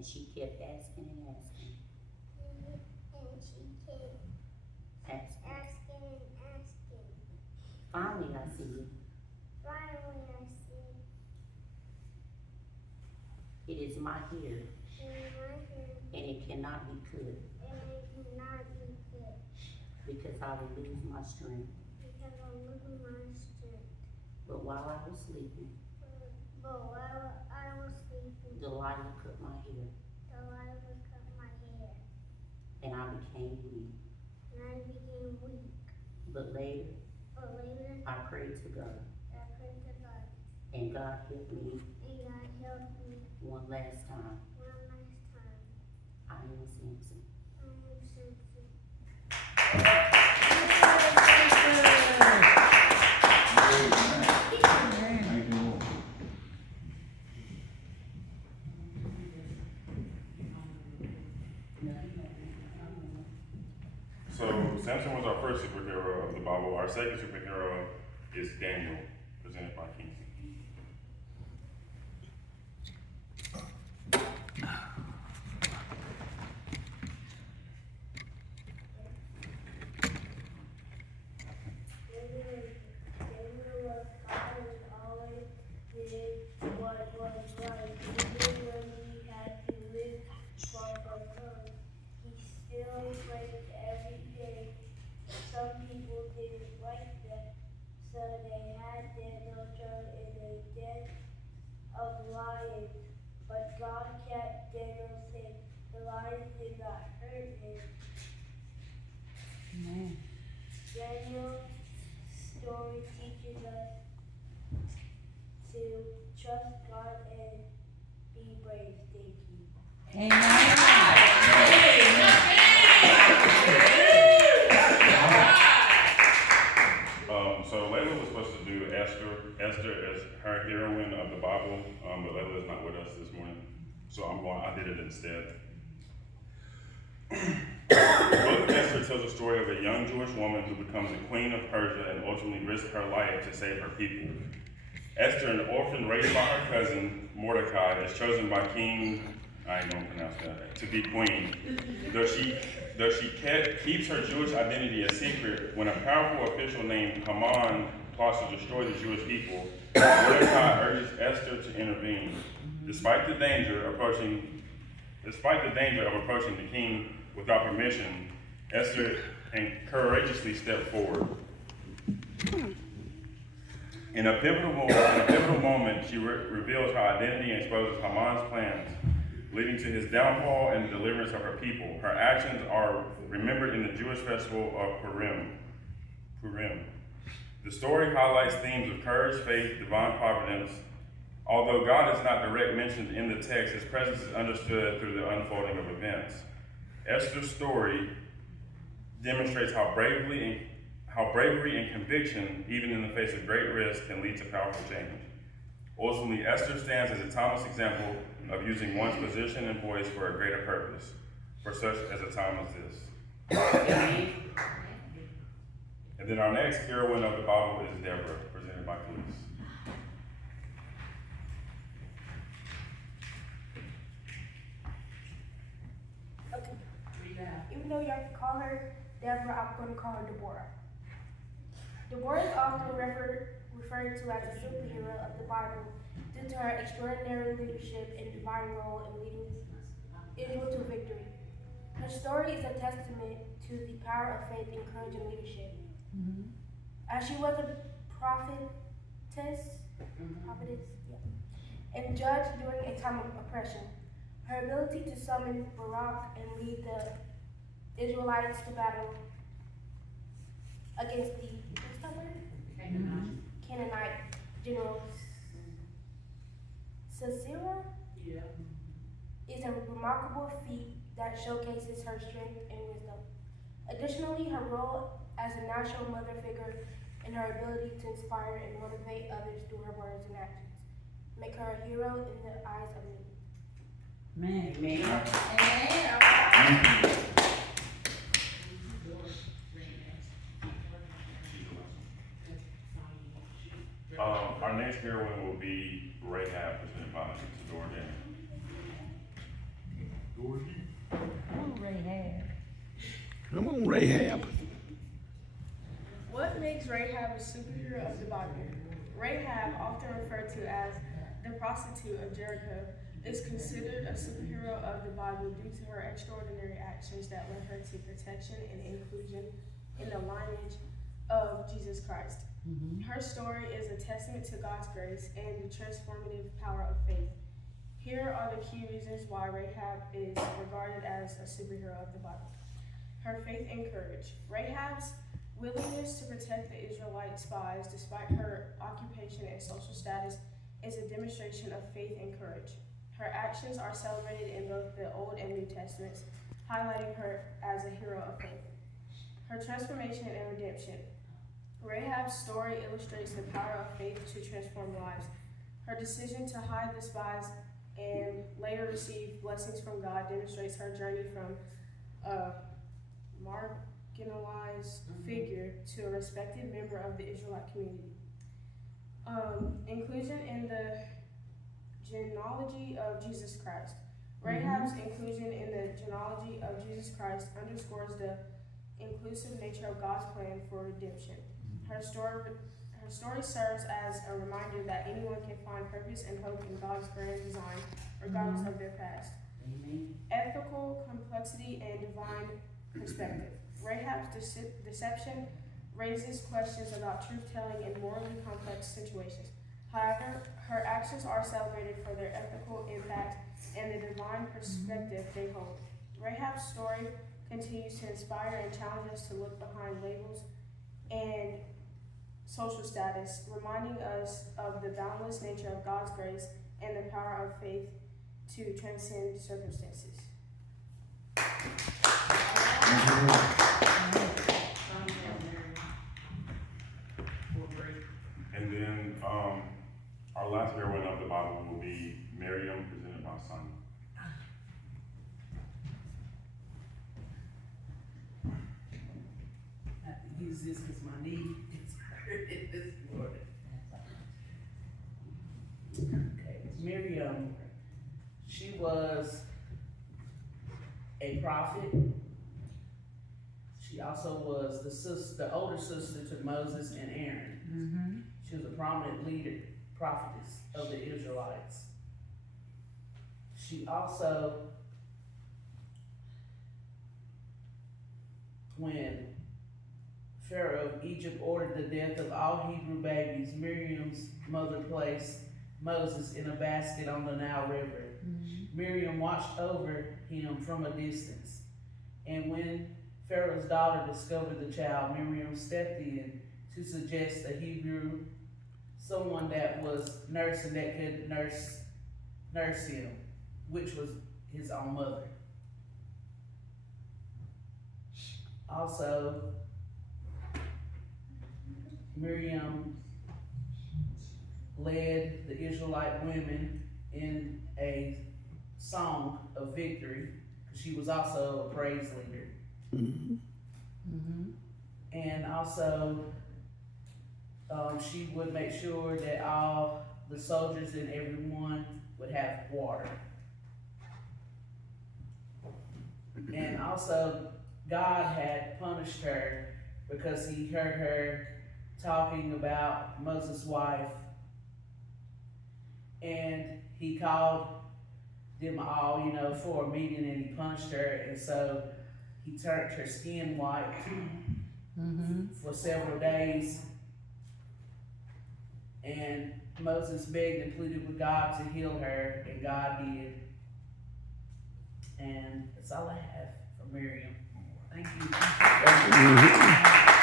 And she kept asking and asking. And she kept Asking. asking and asking. Finally, I see it. Finally, I see It is my hair, in my hair, and it cannot be cut, and it cannot be cut because I will lose my strength. because I lose my strength. But while I was sleeping, But while I was sleeping, Delilah cut my hair, Delilah cut my hair, and I became weak. and I became weak. But later, But later, I prayed to God, I prayed to God, and God helped me and God helped me one last time. one last time. I am Samson. I am Samson. Thank you, Lord. So Samson was our first superhero of the Bible. Our second superhero is Daniel, presented by King. Daniel was God and always did what was right, even when he had to live far from God. He still prayed every day. Some people didn't like that, so they had Daniel thrown in a den of lions. But God kept Daniel safe. The lions did not hurt him. Amen. Daniel's story teaches us to trust God and be brave. Thank you. So Layla was supposed to do Esther as her heroine of the Bible, but Layla is not with us this morning, so I did it instead. The book of Esther tells the story of a young Jewish woman who becomes the queen of Persia and ultimately risks her life to save her people. Esther, an orphan raised by her cousin Mordecai, is chosen by King, I ain't gonna pronounce that, to be queen. Though she keeps her Jewish identity a secret, when a powerful official named Haman plots to destroy the Jewish people, Mordecai urges Esther to intervene. Despite the danger of approaching the king without permission, Esther courageously stepped forward. In a pivotal moment, she reveals her identity and exposes Haman's plans, leading to his downfall and the deliverance of her people. Her actions are remembered in the Jewish festival of Purim. The story highlights themes of courage, faith, divine providence. Although God is not directly mentioned in the text, his presence is understood through the unfolding of events. Esther's story demonstrates how bravery and conviction, even in the face of great risk, can lead to powerful change. Ultimately, Esther stands as a timeless example of using one's position and voice for a greater purpose, for such as a time as this. And then our next heroine of the Bible is Deborah, presented by Cleese. Okay. Even though you have to call her Deborah, I'm going to call her Deborah. Deborah is often referred to as a superhero of the Bible due to her extraordinary leadership and divine role in leading Israel to victory. Her story is a testament to the power of faith, and courage, and leadership. As she was a prophetess, and judge during a time of oppression, her ability to summon Barak and lead the Israelites to battle against the Canaanite general Sisera is a remarkable feat that showcases her strength and wisdom. Additionally, her role as a national mother figure and her ability to inspire and motivate others through her words and actions make her a hero in the eyes of many. Amen. Our next heroine will be Rahab, presented by Isadora Daniel. Come on, Rahab. What makes Rahab a superhero of the Bible? Rahab, often referred to as the prostitute of Jericho, is considered a superhero of the Bible due to her extraordinary actions that led her to protection and inclusion in the lineage of Jesus Christ. Her story is a testament to God's grace and the transformative power of faith. Here are the key reasons why Rahab is regarded as a superhero of the Bible. Her faith and courage. Rahab's willingness to protect the Israelite spies despite her occupation and social status is a demonstration of faith and courage. Her actions are celebrated in both the Old and New Testaments, highlighting her as a hero of faith. Her transformation and redemption. Rahab's story illustrates the power of faith to transform lives. Her decision to hide the spies and later receive blessings from God demonstrates her journey from a marginalized figure to a respected member of the Israelite community. Inclusion in the genealogy of Jesus Christ. Rahab's inclusion in the genealogy of Jesus Christ underscores the inclusive nature of God's plan for redemption. Her story serves as a reminder that anyone can find purpose and hope in God's grand design, regardless of their past. Amen. Ethical complexity and divine perspective. Rahab's deception raises questions about truth-telling in morally complex situations. However, her actions are celebrated for their ethical impact and the divine perspective they hold. Rahab's story continues to inspire and challenge us to look behind labels and social status, reminding us of the boundless nature of God's grace and the power of faith to transcend circumstances. And then, our last heroine of the Bible will be Miriam, presented by Sonia. I have to use this because my knee is hurting this morning. Okay, Miriam, she was a prophet. She also was the older sister to Moses and Aaron. She was a prominent leader, prophetess of the Israelites. She also, when Pharaoh of Egypt ordered the death of all Hebrew babies, Miriam's mother placed Moses in a basket on the Nile River. Miriam watched over him from a distance. And when Pharaoh's daughter discovered the child, Miriam stepped in to suggest a Hebrew, someone that was nursing, that could nurse him, which was his own mother. Also, Miriam led the Israelite women in a song of victory, because she was also a praise leader. And also, she would make sure that all the soldiers and everyone would have water. And also, God had punished her because he heard her talking about Moses' wife, and he called them all, for a meeting, and he punished her, and so he turned her skin white for several days. And Moses begged and pleaded with God to heal her, and God did. And that's all I have for Miriam. Thank you.